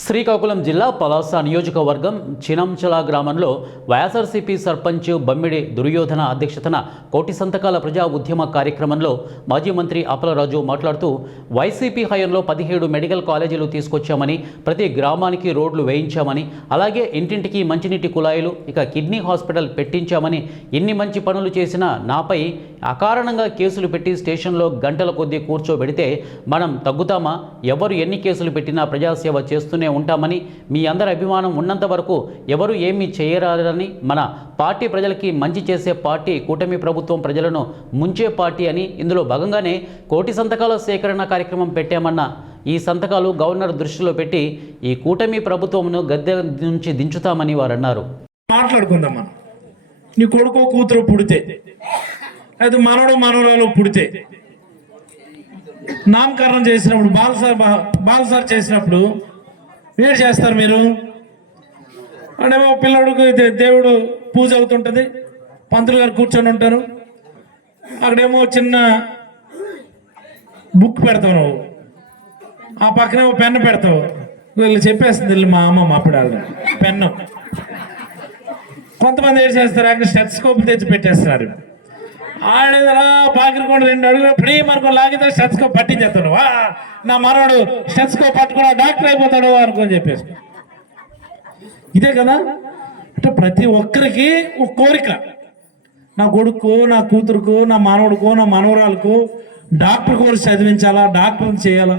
శ్రీకాకుళం జిల్లా పలాస నియోజకవర్గం చినంచల గ్రామంలో వైఎస్ఆర్సీపీ సర్పంచ్ బమ్మిడి దుర్యోధన అధ్యక్షతన కోటి సంతకాల ప్రజా ఉద్యమ కార్యక్రమంలో మాజీ మంత్రి అప్పలరాజు మాట్లాడుతూ వైసీపీ హయాంలో 17 మెడికల్ కాలేజీలు తీసుకొచ్చామని, ప్రతి గ్రామానికి రోడ్లు వేయించామని, అలాగే ఇంటింటికి మంచినీటి కుళాయిలు, ఇక కిడ్నీ హాస్పిటల్ పెట్టించామని, ఇన్ని మంచి పనులు చేసినా నాపై అకారణంగా కేసులు పెట్టి స్టేషన్లో గంటల కొద్దీ కూర్చోబెడితే మనం తగ్గుతామా? ఎవరు ఎన్ని కేసులు పెట్టినా ప్రజాసేవ చేస్తూనే ఉంటామని, మీ అందరి అభిమానం ఉన్నంత వరకు ఎవరు ఏమీ చేయరాదని, మన పార్టీ ప్రజలకి మంచి చేసే పార్టీ, కూటమి ప్రభుత్వం ప్రజలను ముంచే పార్టీ అని, ఇందులో భాగంగానే కోటి సంతకాల సేకరణ కార్యక్రమం పెట్టామన్న ఈ సంతకాలు గవర్నర్ దృష్టిలో పెట్టి ఈ కూటమి ప్రభుత్వంను గద్దె నుంచి దించుతామని వారు అన్నారు. మాట్లాడుకుందాం, మనం నీ కొడుకో కూతురు పుడితే, అది మనవడు మనవరాలు పుడితే, నామకరణం చేసినప్పుడు బాలసార్ చేసినప్పుడు వేడి చేస్తారు మీరు. అక్కడేమో పిల్లడికి దేవుడు పూజ అవుతుంటుంది, పంతులు గారు కూర్చొని ఉంటారు, అక్కడేమో చిన్న బుక్ పెడతావు నువ్వు, ఆ పక్కనేమో పెన్ను పెడతావు. వీళ్ళు చెప్పేస్తుంది వీళ్ళు మా అమ్మమ్మ అప్పుడు పెన్ను. కొంతమంది ఏం చేస్తారు, అక్కడ స్టెథోస్కోప్ తెచ్చి పెట్టేస్తున్నారు. ఆడేదరా పాకిరికొండ 2 అడుగులు ఫ్రీ మనకు లాగితే స్టెథోస్కోప్ పట్టించేస్తాడు. నా మనవాడు స్టెథోస్కోప్ పట్టుకుని డాక్టర్ అయిపోతాడు అనుకొని చెప్పేసి. ఇదే కదా అంటే ప్రతి ఒక్కరికి ఒక కోరిక, నా కొడుకు, నా కూతురుకు, నా మనవడుకో, నా మనవరాలకు డాక్టర్ కోర్సు చదివించాలా, డాక్టర్ని చేయాలా.